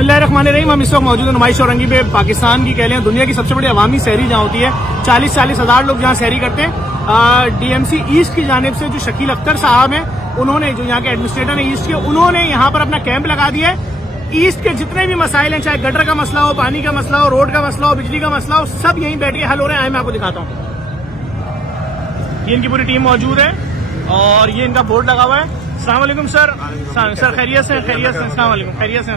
बिस्मिल्लाहिर्रहमानिर्रहीम। हम इस वक्त मौजूद है नुमाइश औरंगी पे, पाकिस्तान की कह लें दुनिया की सबसे बड़ी अवामी सहरी जहाँ होती है। 40-40 हज़ार लोग जहाँ सहरी करते हैं। डीएमसी ईस्ट की जानिब से जो शकील अख्तर साहब हैं, उन्होंने जो यहाँ के एडमिनिस्ट्रेटर हैं ईस्ट के, उन्होंने यहाँ पर अपना कैंप लगा दिया है। ईस्ट के जितने भी मसाइल हैं, चाहे गटर का मसला हो, पानी का मसला हो, रोड का मसला हो, बिजली का मसला हो, सब यहीं बैठ के हल हो रहे हैं। मैं आपको दिखाता हूँ। ये इनकी पूरी टीम मौजूद है और ये इनका बोर्ड लगा हुआ है। अस्सलाम वालेकुम सर। सर खैरियत से? खैरियत से। अस्सलाम वालेकुम। खैरियत से?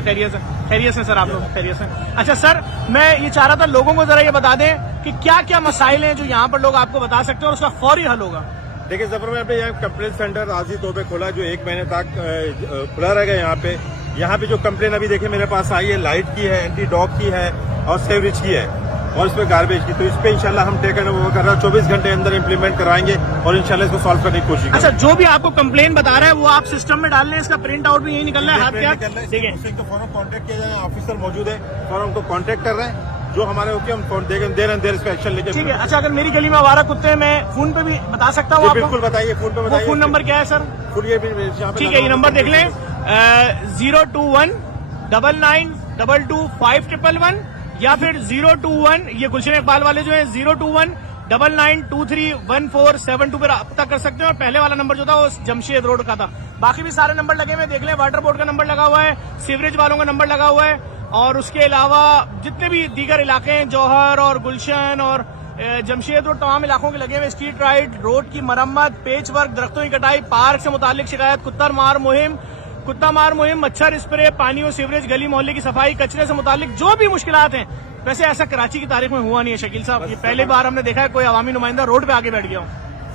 खैरियत से सर, आप लोग खैरियत से? अच्छा सर, मैं ये चाह रहा था लोगों को जरा ये बता दें कि क्या क्या मसाइल हैं जो यहाँ पर लोग आपको बता सकते हैं और उसका फौरी हल होगा। देखिए जफर में यहाँ कंप्लेंट सेंटर आजी तौर पे खोला, जो 1 महीने तक खुला रहेगा। यहाँ पे जो कंप्लेन अभी देखिए मेरे पास आई है, लाइट की है, एंटी डॉग की है और सेवरेज की है और इसमें गार्बेज की। तो इस पे इंशाल्लाह हम टेक ओवर कर रहे हैं, 24 घंटे अंदर इम्प्लीमेंट कराएंगे और इंशाल्लाह इसको सॉल्व करने की कोशिश करेंगे। अच्छा, जो भी आपको कंप्लेन बता रहा है वो आप सिस्टम में डाल लें, इसका प्रिंट आउट भी यही निकल रहा है, हाथ के हाथ। ठीक है, तो फौरन कॉन्टेक्ट किया जाए, ऑफिसर मौजूद है, फौरन उनको कॉन्टेक्ट कर रहे हैं, जो हमारे होके हम देर इस पे एक्शन लेके। ठीक है। अच्छा, अगर मेरी गली में आवारा कुत्ते हैं, मैं फोन पे भी बता सकता हूँ? बिल्कुल बताइए, फोन पे बताइए। फोन नंबर क्या है सर? ठीक है, ये नंबर देख लें, 02199225511 या फिर 021, ये गुलशन इकबाल वाले जो है 02199231472 पे रब्ता कर सकते हैं। और पहले वाला नंबर जो था वो जमशेद रोड का था। बाकी भी सारे नंबर लगे हुए देख लें। वाटर बोर्ड का नंबर लगा हुआ है, सीवरेज वालों का नंबर लगा हुआ है और उसके अलावा जितने भी दीगर इलाके हैं, जौहर और गुलशन और जमशेद रोड, तमाम इलाकों के लगे हुए स्ट्रीट लाइट, रोड की मरम्मत, पेच वर्क, दरख्तों की कटाई, पार्क से मुतालिक शिकायत, कुत्ता मार मुहिम, मच्छर स्प्रे, पानी और सीवरेज, गली मोहल्ले की सफाई, कचरे से मुतालिक जो भी मुश्किलात हैं। वैसे ऐसा कराची की तारीख में हुआ नहीं है शकील साहब, ये पहली बार हमने देखा है कोई अवामी नुमाइंदा रोड पे आगे बैठ गया हो।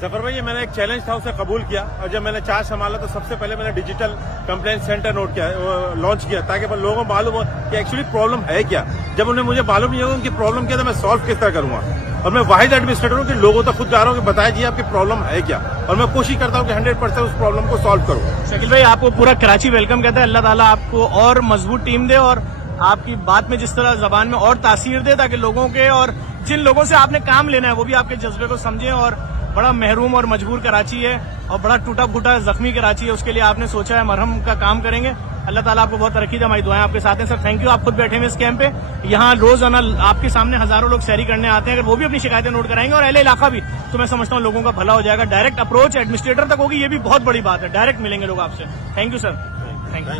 जफर भाई, ये मैंने एक चैलेंज था, उसे कबूल किया और जब मैंने चार्ज संभाला तो सबसे पहले मैंने डिजिटल कंप्लेंट सेंटर लॉन्च किया, ताकि लोगों को मालूम हो कि एक्चुअली प्रॉब्लम है क्या। जब उन्हें मुझे मालूम नहीं होगा उनकी प्रॉब्लम क्या, तो मैं सॉल्व किस तरह करूंगा। और मैं वाहिद एडमिनिस्ट्रेटर हूँ कि लोगों तक खुद जा रहा हूँ कि बताया जी आपकी प्रॉब्लम है क्या, और मैं कोशिश करता हूँ कि 100% उस प्रॉब्लम को सॉल्व करूँ। शकील भाई, आपको पूरा कराची वेलकम कहता है। अल्लाह ताला आपको और मजबूत टीम दे और आपकी बात में जिस तरह जबान में और तासीर दे, ताकि लोगों के और जिन लोगों से आपने काम लेना है वो भी आपके जज्बे को समझें। और बड़ा महरूम और मजबूर कराची है और बड़ा टूटा फूटा जख्मी कराची है, उसके लिए आपने सोचा है मरहम का काम करेंगे। अल्लाह ताला आपको बहुत तरक्की दे, हमारी दुआएं आपके साथ हैं सर। Thank you. आप खुद बैठे हुए इस कैंप पे, यहाँ रोजाना आपके सामने हजारों लोग सहरी करने आते हैं। अगर वो भी अपनी शिकायतें नोट कराएंगे और अहले इलाका भी, तो मैं समझता हूँ लोगों का भला हो जाएगा। डायरेक्ट अप्रोच एडमिनिस्ट्रेटर तक होगी, ये भी बहुत बड़ी बात है। डायरेक्ट मिलेंगे लोग आपसे। Thank you sir. Thank you.